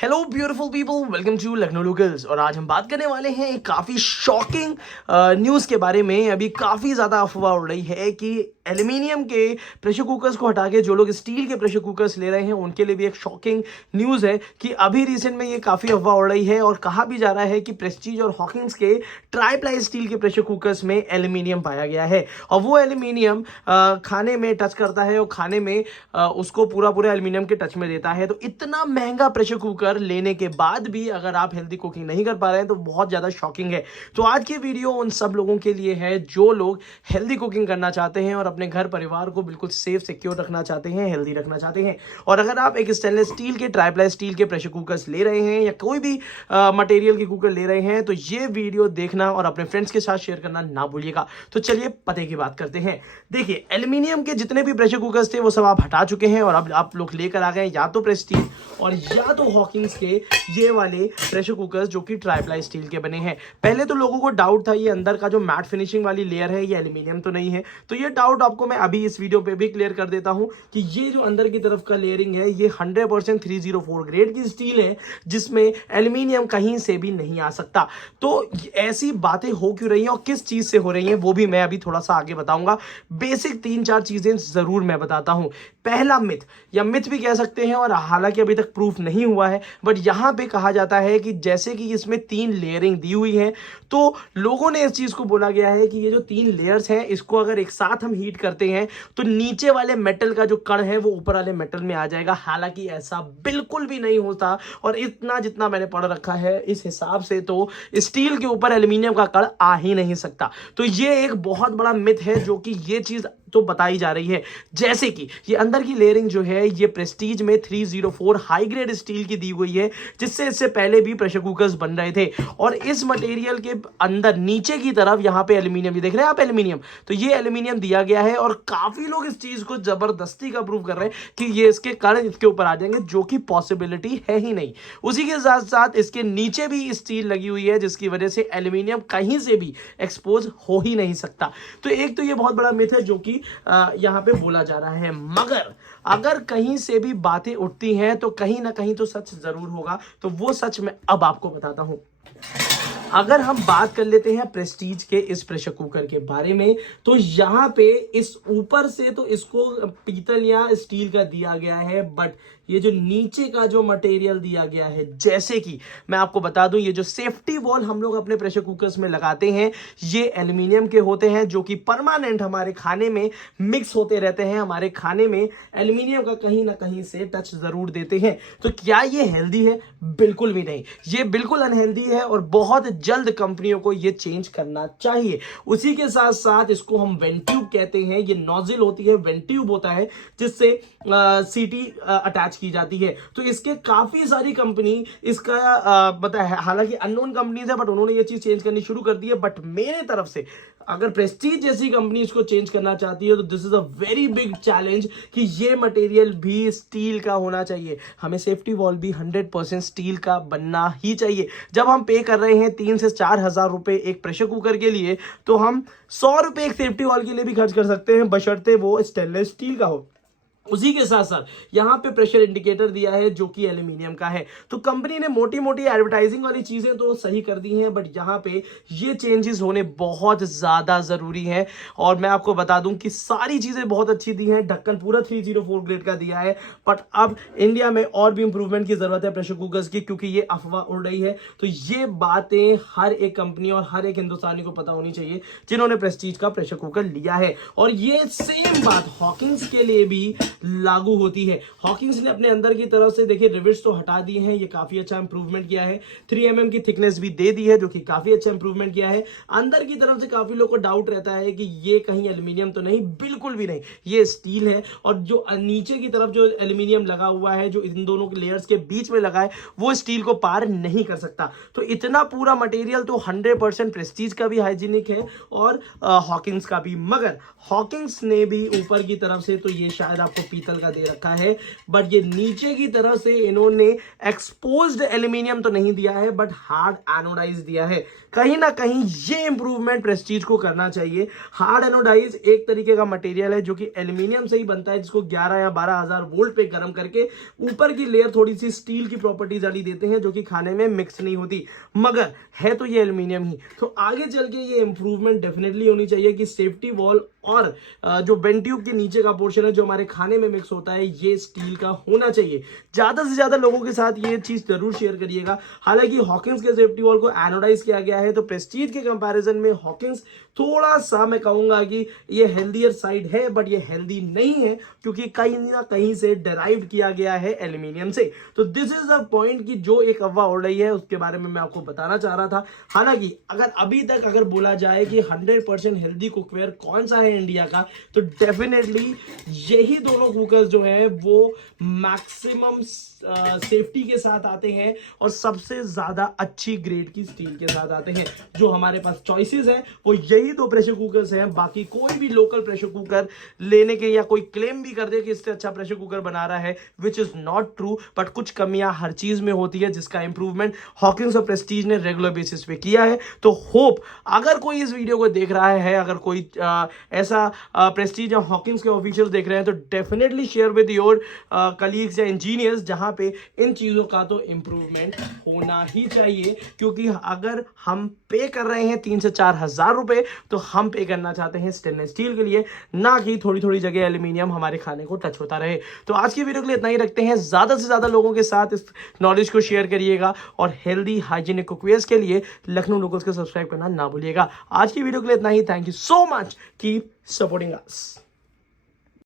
Hello beautiful people, welcome to Lucknow locals. और आज हम बात करने वाले हैं एक काफ़ी शॉकिंग न्यूज़ के बारे में। अभी काफ़ी ज़्यादा अफवाह उड़ रही है कि एल्युमिनियम के प्रेशर कुकर्स को हटा के जो लोग स्टील के प्रेशर कुकर्स ले रहे हैं उनके लिए भी एक शॉकिंग न्यूज़ है कि अभी रिसेंट में ये काफ़ी अफवाह उड़ रही है और कहा भी जा रहा है कि प्रेस्टीज और हॉकिंस के ट्राईप्लाई स्टील के प्रेशर कुकर्स में एल्युमिनियम पाया गया है। और वो एल्युमिनियम खाने में टच करता है और खाने में उसको पूरा एल्युमिनियम के टच में देता है। तो इतना महंगा प्रेशर कुकर लेने के बाद भी अगर आप हेल्दी कुकिंग नहीं कर पा रहे हैं तो बहुत ज़्यादा शॉकिंग है। तो आज की वीडियो उन सब लोगों के लिए है जो लोग हेल्दी कुकिंग करना चाहते हैं और अपने घर परिवार को बिल्कुल सेफ सिक्योर रखना चाहते हैं, हेल्दी रखना चाहते हैं। और अगर आप एक स्टेनलेस स्टील के ट्राईप्लाई स्टील के प्रेशर कुकर्स ले रहे हैं या कोई भी मटेरियल के कुकर ले रहे हैं तो ये वीडियो देखना और अपने फ्रेंड्स के साथ शेयर करना ना भूलिएगा। तो चलिए पते की बात करते हैं। देखिए, एल्युमिनियम के जितने भी प्रेशर कुकर्स थे वो सब आप हटा चुके हैं और अब आप लोग लेकर आ गए या तो प्रेस्टीज और या तो हॉकिंस के ये वाले प्रेशर कुकर्स जो कि ट्राईप्लाई स्टील के बने हैं। पहले तो लोगों को डाउट था ये अंदर का जो मैट फिनिशिंग वाली लेयर है ये एल्युमिनियम तो नहीं है। तो ये डाउट आपको मैं अभी इस वीडियो पे भी क्लियर कर देता हूं कि ये जो अंदर की तरफ का लेयरिंग है ये 100% 304 ग्रेड की स्टील है जिसमें एल्युमिनियम कहीं से भी नहीं आ सकता। तो ऐसी बातें हो क्यों रही हैं और किस चीज से हो रही हैं वो भी मैं अभी थोड़ा सा आगे बताऊंगा। बेसिक 3-4 चीजें जरूर मैं बताता हूं। पहला मिथ या मिथ भी कह सकते हैं और हालांकि अभी तक प्रूफ नहीं हुआ है, बट यहां पे कहा जाता है कि जैसे कि इसमें 3 लेयरिंग दी हुई है तो लोगों ने इस चीज को बोला गया है कि ये जो 3 लेयर्स हैं इसको अगर एक साथ हम हीट करते हैं तो नीचे वाले मेटल का जो कण है वो ऊपर वाले मेटल में आ जाएगा। हालांकि ऐसा बिल्कुल भी नहीं होता और इतना जितना मैंने पढ़ रखा है इस हिसाब से तो स्टील के ऊपर एल्युमिनियम का कण आ ही नहीं सकता। तो ये एक बहुत बड़ा मिथ है जो कि ये चीज तो बताई जा रही है। जैसे कि ये अंदर की लेयरिंग जो है ये प्रेस्टीज में 304 हाई ग्रेड स्टील की दी हुई है जिससे इससे पहले भी प्रेशर कुकर्स बन रहे थे। और इस मटेरियल के अंदर नीचे की तरफ यहाँ पे एल्युमिनियम, ये देख रहे हैं आप एल्युमिनियम, तो ये एल्युमिनियम दिया गया है और काफी लोग इस चीज को जबरदस्ती का प्रूव कर रहे हैं कि ये इसके कारण इसके ऊपर आ जाएंगे, जो कि पॉसिबिलिटी है ही नहीं। उसी के साथ साथ इसके नीचे भी स्टील लगी हुई है जिसकी वजह से एल्युमिनियम कहीं से भी एक्सपोज हो ही नहीं सकता। तो एक तो ये बहुत बड़ा मिथ है जो कि यहां पे बोला जा रहा है। मगर अगर कहीं से भी बातें उठती हैं तो कहीं ना कहीं तो सच जरूर होगा। तो वो सच मैं अब आपको बताता हूं। अगर हम बात कर लेते हैं प्रेस्टीज के इस प्रेशर कुकर के बारे में तो यहां पे इस ऊपर से तो इसको पीतल या स्टील का दिया गया है, बट ये जो नीचे का जो मटेरियल दिया गया है, जैसे कि मैं आपको बता दूं ये जो सेफ्टी वॉल हम लोग अपने प्रेशर कुकर्स में लगाते हैं ये एल्युमिनियम के होते हैं जो कि परमानेंट हमारे खाने में मिक्स होते रहते हैं। हमारे खाने में एल्युमिनियम का कहीं ना कहीं से टच जरूर देते हैं। तो क्या ये हेल्दी है? बिल्कुल भी नहीं, ये बिल्कुल अनहेल्दी है और बहुत जल्द कंपनियों को ये चेंज करना चाहिए। उसी के साथ साथ इसको हम वेंट्यूब कहते हैं। ये नोजल होती है, वेंट्यूब होता है जिससे सीटी अटैच की जाती है। तो इसके काफी सारी कंपनी इसका पता है, हालांकि अननोन कंपनीज है बट उन्होंने ये चीज चेंज करनी शुरू कर दी है। बट मेरे तरफ से अगर प्रेस्टीज जैसी कंपनी इसको चेंज करना चाहती है तो this is a very big challenge कि ये मटेरियल भी स्टील का होना चाहिए। हमें सेफ्टी वॉल भी 100% स्टील का बनना ही चाहिए। जब हम पे कर रहे हैं 3 से 4 हजार रुपए एक प्रेशर कुकर के लिए तो हम 100 रुपए एक सेफ्टी वॉल के लिए भी खर्च कर सकते हैं, बशर्ते वो स्टेनलेस स्टील का हो। उसी के साथ साथ यहां पे प्रेशर इंडिकेटर दिया है जो कि एल्युमिनियम का है। तो कंपनी ने मोटी मोटी एडवर्टाइजिंग वाली चीजें तो सही कर दी हैं, बट यहां पे ये चेंजेस होने बहुत ज्यादा जरूरी हैं। और मैं आपको बता दूं कि सारी चीजें बहुत अच्छी दी हैं, ढक्कन पूरा 304 ग्रेड का दिया है, बट अब इंडिया में और भी इंप्रूवमेंट की जरूरत है प्रेशर कुकर्स की, क्योंकि ये अफवाह उड़ रही है। तो ये बातें हर एक कंपनी और हर एक हिंदुस्तानी को पता होनी चाहिए जिन्होंने प्रेस्टीज का प्रेशर कुकर लिया है। और ये सेम बात हॉकिंस के लिए भी लागू होती है। हॉकिंस ने अपने अंदर की तरफ से देखिए रिविट्स तो हटा दिए हैं, ये काफी अच्छा इंप्रूवमेंट किया है। 3 mm की थिकनेस भी दे दी है जो कि काफी अच्छा इंप्रूवमेंट किया है। अंदर की तरफ से काफी लोगों को डाउट रहता है कि ये कहीं एल्युमिनियम तो नहीं, बिल्कुल भी नहीं, ये स्टील है। और जो नीचे की तरफ जो एल्युमिनियम लगा हुआ है जो इन दोनों के लेयर्स के बीच में लगा है वो स्टील को पार नहीं कर सकता। तो इतना पूरा मटेरियल तो 100% प्रेस्टीज का भी हाइजीनिक है और हॉकिंस का भी। मगर हॉकिंस ने भी ऊपर की तरफ से तो ये शायद आपको पीतल का दे रखा है, बट ये नीचे की तरफ से इन्होंने एक्सपोज्ड एल्यूमिनियम तो नहीं दिया है बट हार्ड एनोडाइज दिया है। कहीं ना कहीं ये इंप्रूवमेंट प्रेस्टीज को करना चाहिए। हार्ड एनोडाइज एक तरीके का मटेरियल है जो कि एल्यूमिनियम से ही बनता है, जिसको 11 या 12,000 वोल्ट पे गर्म करके ऊपर की लेयर थोड़ी सी स्टील की प्रॉपर्टीज वाली देते हैं जो कि खाने में मिक्स नहीं होती, मगर है तो ये एल्यूमिनियम ही। तो आगे चल के ये इंप्रूवमेंट डेफिनेटली होनी चाहिए कि सेफ्टी वॉल और जो बेंट ट्यूब के नीचे का पोर्शन है जो हमारे खाने में मिक्स होता है ये स्टील का होना चाहिए। ज्यादा से ज्यादा लोगों के साथ ये चीज जरूर शेयर करिएगा। हालांकि हॉकिंस के सेफ्टी वॉल को एनोडाइज किया गया है, तो प्रेस्टीज के कंपैरिजन में हॉकिंस थोड़ा सा मैं कहूंगा कि ये हेल्दियर साइड है, बट ये हेल्दी नहीं है क्योंकि कहीं ना कहीं से डिराइव किया गया है एल्यूमिनियम से। तो दिस इज द पॉइंट कि जो एक अफवाह उड़ रही है उसके बारे में मैं आपको बताना चाह रहा था। हालांकि अगर अभी तक अगर बोला जाए कि 100% हेल्दी कुकवेयर कौन सा है इंडिया का, तो डेफिनेटली यही दोनों कुकर्स जो है वो मैक्सिमम सेफ्टी के साथ आते हैं और सबसे ज्यादा अच्छी ग्रेड की स्टील के साथ आते हैं। जो हमारे पास चॉइसेस हैं वो यही दो प्रेशर कुकर्स हैं। बाकी कोई भी लोकल प्रेशर कुकर लेने के या कोई क्लेम भी कर दे कि इससे अच्छा प्रेशर कुकर बना रहा है, which is not true, but कुछ कमियां हर चीज में होती है जिसका इंप्रूवमेंट हॉकिंस और प्रेस्टीज ने रेगुलर बेसिस पे किया है। तो होप अगर कोई इस वीडियो को देख रहा है, अगर कोई ऐसा प्रेस्टीज या हॉकिंस के ऑफिशियल्स देख रहे हैं, तो definitely share with your colleagues या इंजीनियर्स जहां पे इन चीजों का तो इंप्रूवमेंट होना ही चाहिए। क्योंकि अगर हम पे कर रहे हैं 3 से 4 हजार रुपए, तो हम पे करना चाहते हैं स्टेनलेस स्टील के लिए, ना कि थोड़ी थोड़ी जगह एल्यूमिनियम हमारे खाने को टच होता रहे। तो आज की वीडियो के लिए इतना ही रखते हैं। ज्यादा से ज्यादा लोगों के साथ इस नॉलेज को शेयर करिएगा और हेल्दी हाइजीनिक कुकवेयर्स के लिए लखनऊ लोकल्स को सब्सक्राइब करना ना भूलिएगा। आज की वीडियो के लिए इतना ही। Thank you so much, keep supporting us.